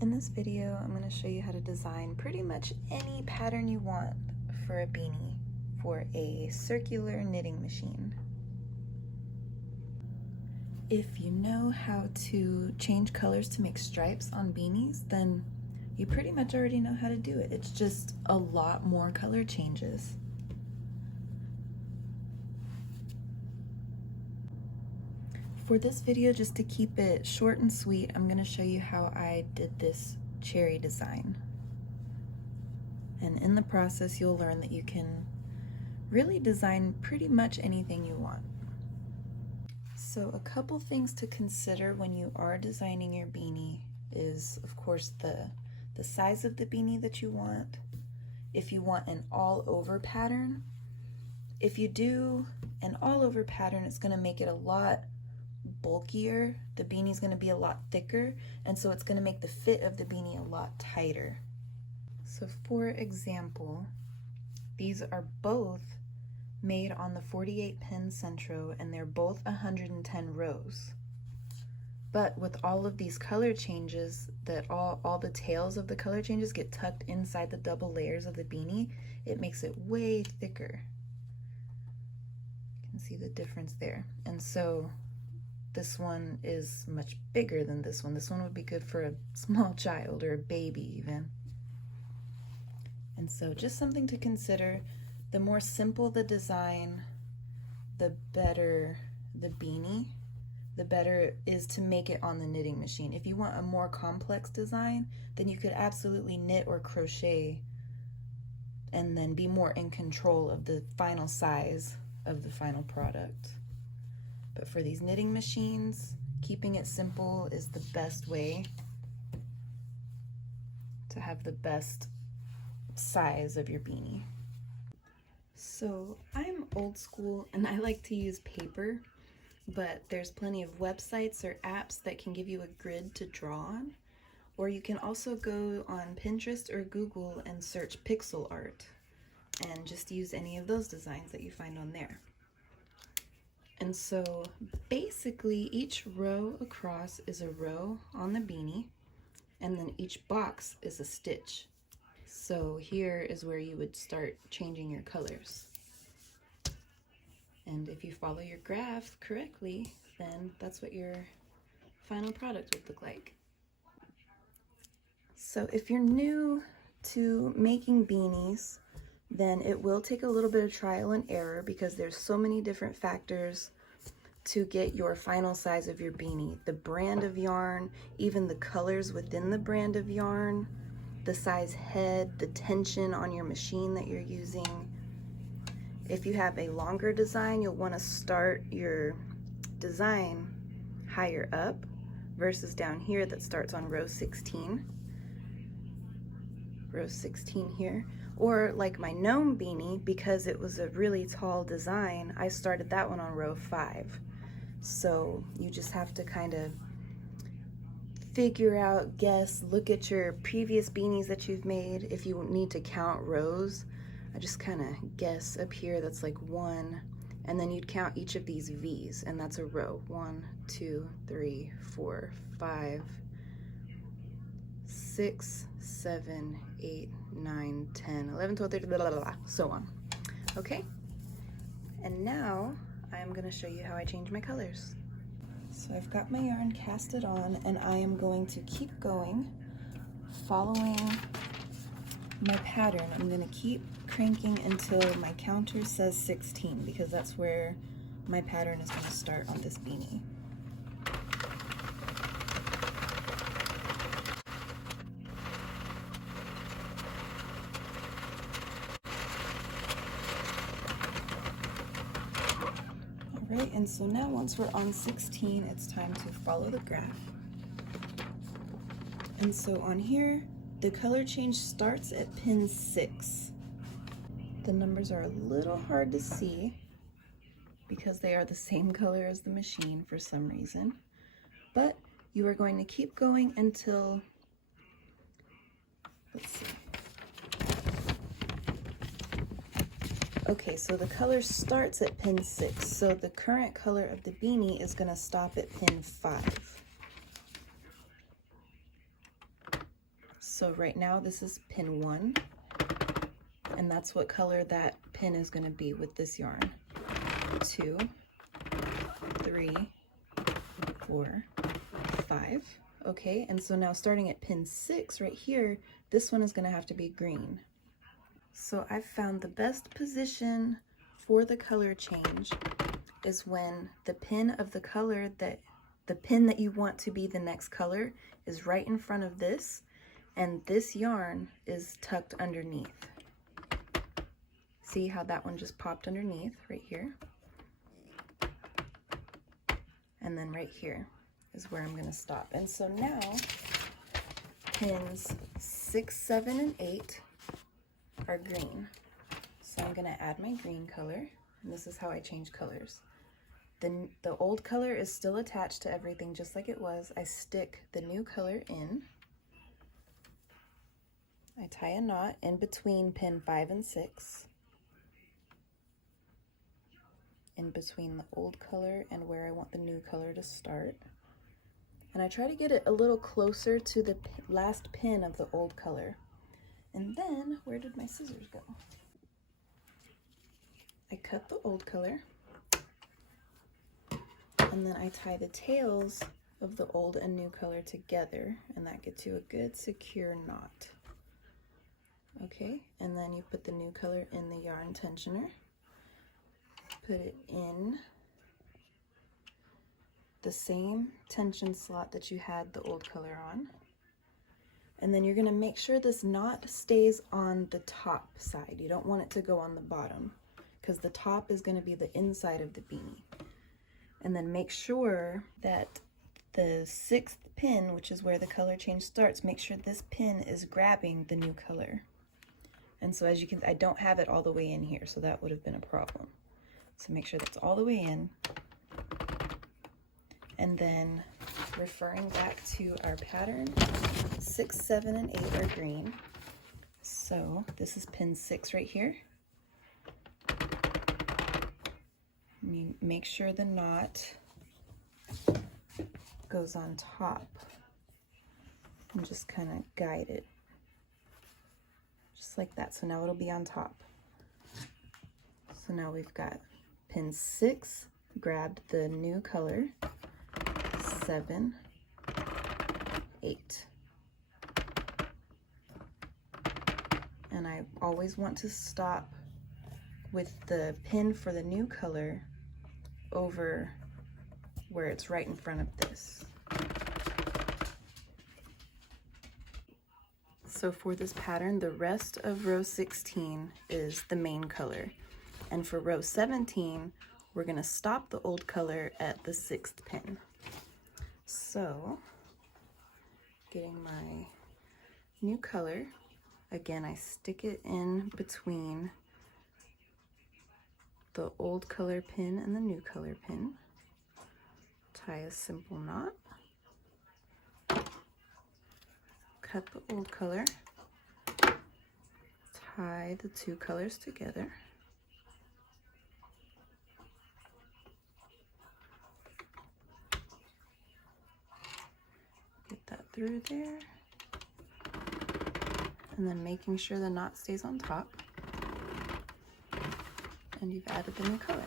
In this video, I'm going to show you how to design pretty much any pattern you want for a beanie for a circular knitting machine. If you know how to change colors to make stripes on beanies, then you pretty much already know how to do it. It's just a lot more color changes. For this video, just to keep it short and sweet, I'm going to show you how I did this cherry design. And in the process, you'll learn that you can really design pretty much anything you want. So a couple things to consider when you are designing your beanie is, of course, the size of the beanie that you want. If you want an all-over pattern, if you do an all-over pattern, it's going to make it a lot bulkier. The beanie's going to be a lot thicker, and so it's going to make the fit of the beanie a lot tighter. So for example, these are both made on the 48 pin Sentro, and they're both 110 rows. But with all of these color changes, that all the tails of the color changes get tucked inside the double layers of the beanie, it makes it way thicker. You can see the difference there. And so this one is much bigger than this one. This one would be good for a small child or a baby even. And so just something to consider. The more simple the design, the better the beanie, the better it is to make it on the knitting machine. If you want a more complex design, then you could absolutely knit or crochet and then be more in control of the final size of the final product. But for these knitting machines, keeping it simple is the best way to have the best size of your beanie. So I'm old school and I like to use paper, but there's plenty of websites or apps that can give you a grid to draw on. Or you can also go on Pinterest or Google and search pixel art and just use any of those designs that you find on there. And so basically each row across is a row on the beanie, and then each box is a stitch. So here is where you would start changing your colors. And if you follow your graph correctly, then that's what your final product would look like. So if you're new to making beanies, then it will take a little bit of trial and error because there's so many different factors to get your final size of your beanie. The brand of yarn, even the colors within the brand of yarn, the size head, the tension on your machine that you're using. If you have a longer design, you'll want to start your design higher up versus down here that starts on row 16. Row 16 here. Or like my gnome beanie, because it was a really tall design, I started that one on row 5. So you just have to kind of figure out, guess, look at your previous beanies that you've made. If you need to count rows, I just kind of guess up here that's like 1, and then you'd count each of these V's, and that's a row. 1, 2, 3, 4, 5, 6, 7, 8, 9, 10, 11, 12, 13, blah, blah, blah, blah, so on. Okay? And now I'm going to show you how I change my colors. So I've got my yarn casted on, and I am going to keep going, following my pattern. I'm going to keep cranking until my counter says 16, because that's where my pattern is going to start on this beanie. Alright, and so now once we're on 16, it's time to follow the graph. And so on here, the color change starts at pin 6. The numbers are a little hard to see because they are the same color as the machine for some reason. But you are going to keep going until, let's see. Okay, so the color starts at pin 6, so the current color of the beanie is going to stop at pin 5. So right now this is pin 1, and that's what color that pin is going to be with this yarn. 2, 3, 4, 5. Okay, and so now starting at pin 6 right here, this one is going to have to be green. So I've found the best position for the color change is when the pin of the color the pin that you want to be the next color is right in front of this, and this yarn is tucked underneath. See how that one just popped underneath right here? And then right here is where I'm going to stop. And so now pins 6, 7, and 8 are green. So I'm going to add my green color, and this is how I change colors. The old color is still attached to everything just like it was. I stick the new color in. I tie a knot in between pin 5 and 6, in between the old color and where I want the new color to start. And I try to get it a little closer to the last pin of the old color. And then, where did my scissors go? I cut the old color, and then I tie the tails of the old and new color together, and that gets you a good secure knot. Okay, and then you put the new color in the yarn tensioner, put it in the same tension slot that you had the old color on, and then you're going to make sure this knot stays on the top side. You don't want it to go on the bottom, because the top is going to be the inside of the beanie. And then make sure that the 6th pin, which is where the color change starts, make sure this pin is grabbing the new color. And so as you can, I don't have it all the way in here, so that would have been a problem. So make sure that's all the way in. And then referring back to our pattern, 6, 7, and 8 are green. So this is pin 6 right here. You make sure the knot goes on top and just kind of guide it just like that. So now it'll be on top. So now we've got pin 6 grabbed the new color, 7, 8. And I always want to stop with the pin for the new color over where it's right in front of this. So for this pattern, the rest of row 16 is the main color. And for row 17, we're gonna stop the old color at the 6th pin. So, getting my new color, again, I stick it in between the old color pin and the new color pin, tie a simple knot, cut the old color, tie the 2 colors together, get that through there, and then making sure the knot stays on top. And you've added the new color.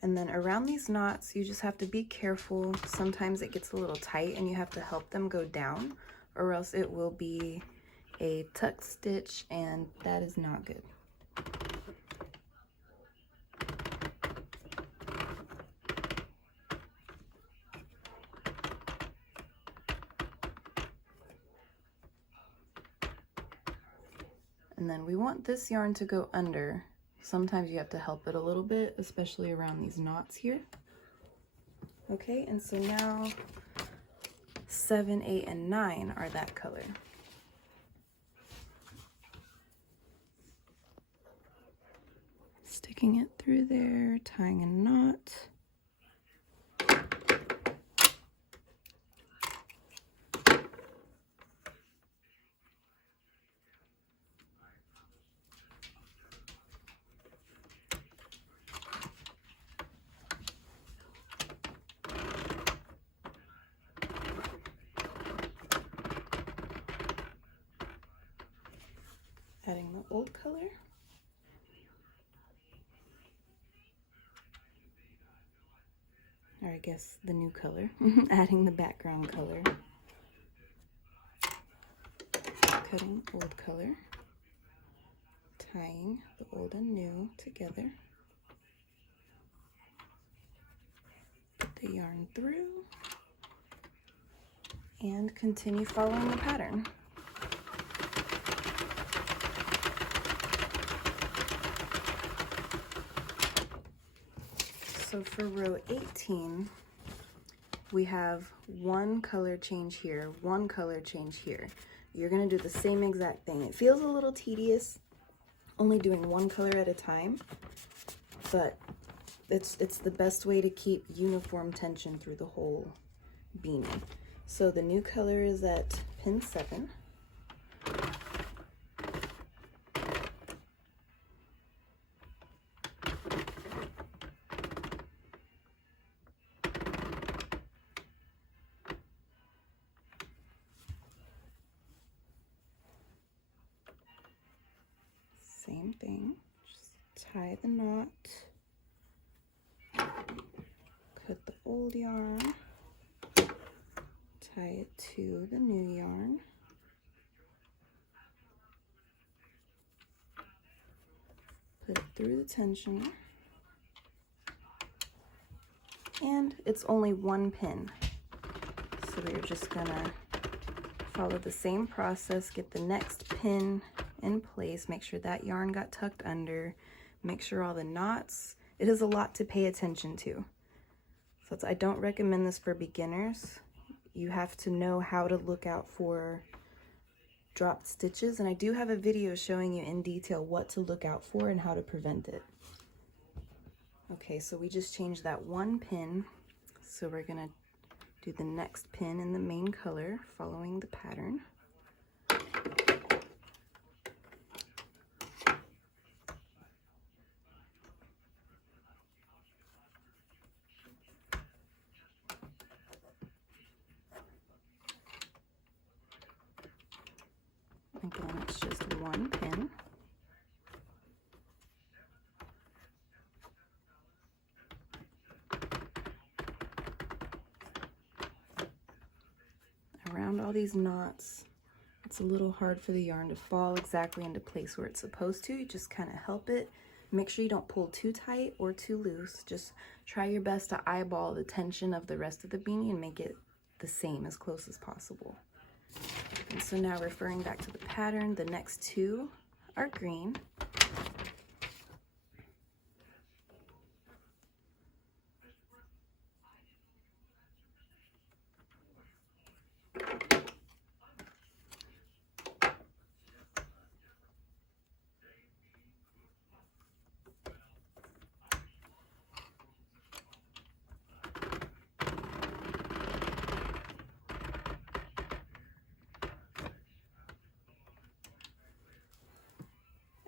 And then around these knots, you just have to be careful. Sometimes it gets a little tight and you have to help them go down, or else it will be a tuck stitch, and that is not good. And then we want this yarn to go under. Sometimes you have to help it a little bit, especially around these knots here. Okay, and so now 7, 8, and 9 are that color. Sticking it through there, tying a knot. old color. Or I guess the new color, adding the background color. Cutting old color, tying the old and new together. Put the yarn through and continue following the pattern. So for row 18, we have one color change here, one color change here. You're gonna do the same exact thing. It feels a little tedious, only doing one color at a time, but it's the best way to keep uniform tension through the whole beanie. So the new color is at pin 7. Same thing, just tie the knot, cut the old yarn, tie it to the new yarn, put it through the tensioner, and it's only one pin. So we're just gonna follow the same process, get the next pin in place, make sure that yarn got tucked under, make sure all the knots, it is a lot to pay attention to. So I don't recommend this for beginners. You have to know how to look out for dropped stitches, and I do have a video showing you in detail what to look out for and how to prevent it. Okay, so we just changed that one pin, so we're gonna do the next pin in the main color following the pattern. Again, it's just one pin. Around all these knots, it's a little hard for the yarn to fall exactly into place where it's supposed to. You just kind of help it. Make sure you don't pull too tight or too loose. Just try your best to eyeball the tension of the rest of the beanie and make it the same as close as possible. And so now referring back to the pattern, the next two are green.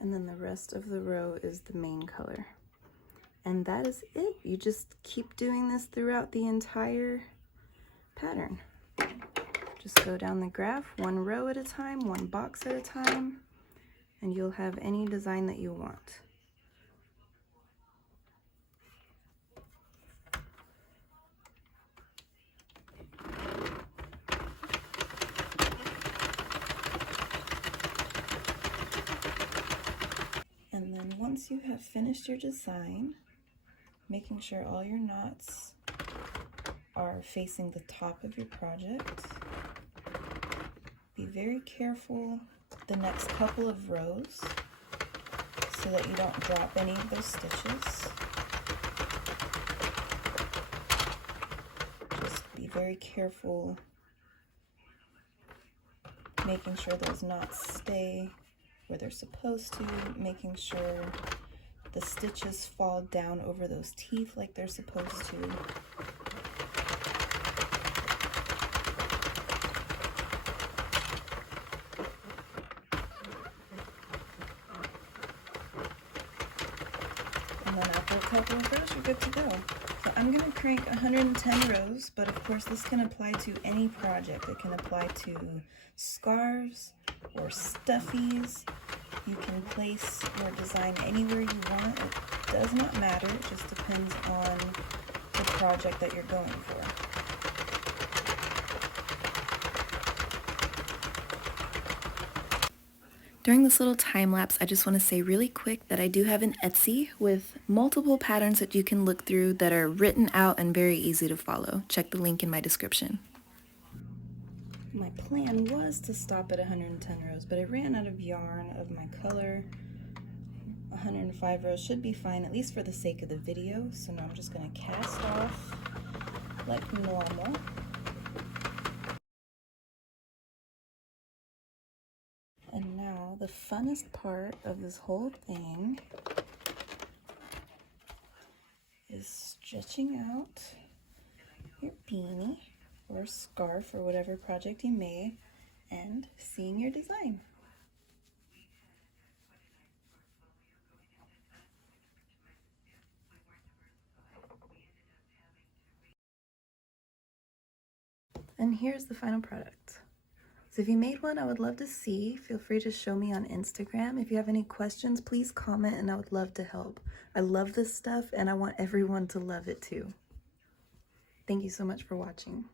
And then the rest of the row is the main color. And that is it. You just keep doing this throughout the entire pattern. Just go down the graph, one row at a time, one box at a time, and you'll have any design that you want. And then once you have finished your design, making sure all your knots are facing the top of your project. Be very careful the next couple of rows so that you don't drop any of those stitches. Just be very careful making sure those knots stay where they're supposed to, making sure the stitches fall down over those teeth like they're supposed to. And then after a couple of rows, you're good to go. So I'm going to crank 110 rows, but of course this can apply to any project. It can apply to scarves or stuffies You can place your design anywhere you want. It does not matter, it just depends on the project that you're going for. During this little time lapse, I just want to say really quick that I do have an Etsy with multiple patterns that you can look through that are written out and very easy to follow. Check the link in my description. My plan was to stop at 110 rows, but I ran out of yarn of my color. 105 rows should be fine, at least for the sake of the video. So now I'm just going to cast off like normal. And now the funnest part of this whole thing is stretching out your beanie or scarf or whatever project you made and seeing your design. And here's the final product. So if you made one, I would love to see. Feel free to show me on Instagram. If you have any questions, please comment and I would love to help. I love this stuff and I want everyone to love it too. Thank you so much for watching.